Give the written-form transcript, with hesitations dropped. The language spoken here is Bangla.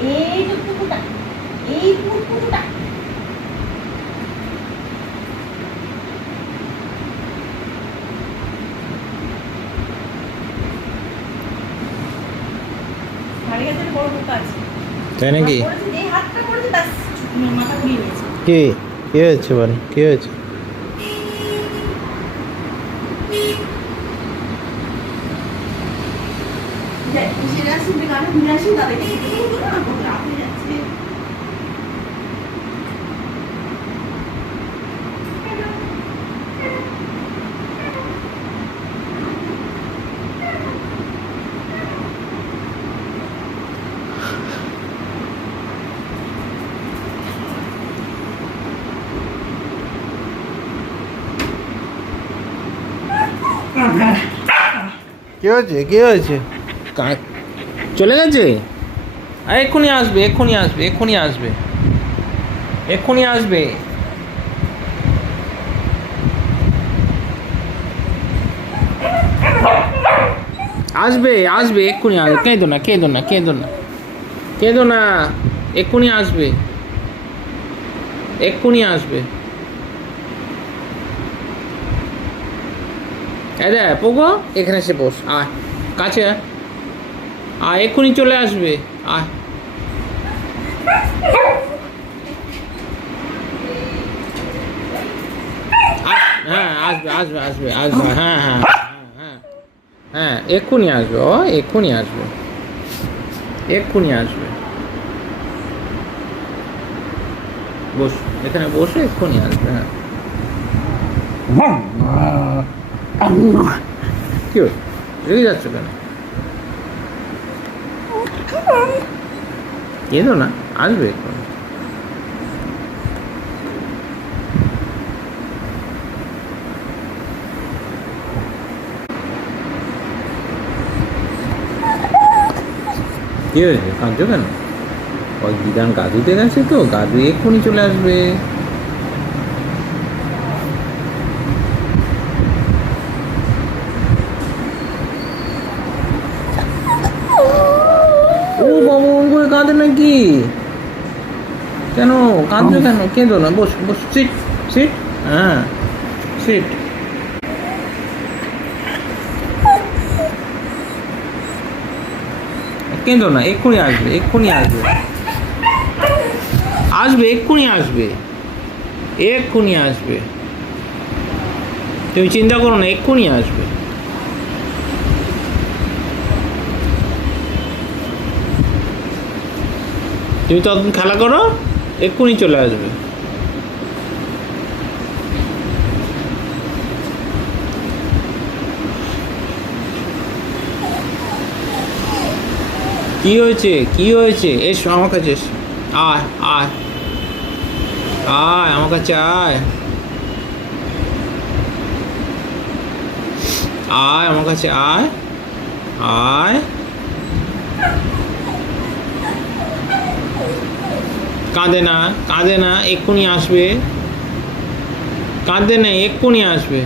এই যে পুকুরটা, এই পুকুরটা তাই নাকি? কি কি হয়েছে বল, কি হয়েছে? কি হয়েছে, কি হয়েছে? চলে গেছে? আর এক্ষুনি আসবে, এক্ষুনি আসবে, এক্ষুনি আসবে, এক্ষুনি আসবে। আসবে আসবে, এক্ষুনি আসবে। কেঁদো না, কেঁদো না, কেঁদো না, কেঁদো না, এক্ষুনি আসবে, এক্ষুনি আসবে। দে পোগো, এখানে এসে বস, আয় কাছে আয়, এক্ষুনি চলে আসবে, আয়। হ্যাঁ আসবে আসবে আসবে আসবে, হ্যাঁ হ্যাঁ হ্যাঁ হ্যাঁ, এক্ষুনি আসবে, ও এক্ষুনি আসবে, এক্ষুনি আসবে। বস, এখানে বসে এক্ষুনি আসবে। হ্যাঁ কি হল, রেগে যাচ্ছ কেন? কেঁদো না, আসবে এক্ষুনি। কি হয়েছে, কাঁদছো কেন? ওই বিধান গাদুতে গেছে তো, গাদু এক্ষুনি চলে আসবে। ও বাবা, ওর করে কাঁদে নাকি? কেন কাঁদছো কেন? কেঁদো না, বস বস, সিট সিট, হ্যাঁ সিট। কেঁদো না, এক্ষুনি আসবে, এক্ষুনি আসবে, আসবে এক্ষুনি আসবে, এক্ষুনি আসবে। তুমি চিন্তা করো না, এক্ষুনি আসবে। তুমি ততদিন খেলা করো, এক্ষুনি চলে আসবে। কি হয়েছে, কি হয়েছে? এসো আমার কাছে, এসো, আয় আয় আয় আমার কাছে, আয় আয় আমার কাছে, আয় আয়। কাঁদে না, কাঁদে না, এক্ষুনি আসবে, কাঁদে না, এক্ষুনি আসবে।